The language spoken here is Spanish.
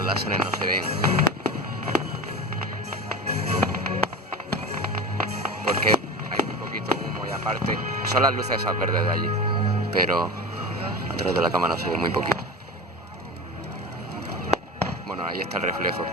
los láseres no se ven. Porque hay muy poquito humo y aparte son las luces esas verdes de allí. Pero a través de la cámara se ve muy poquito. Bueno, ahí está el reflejo.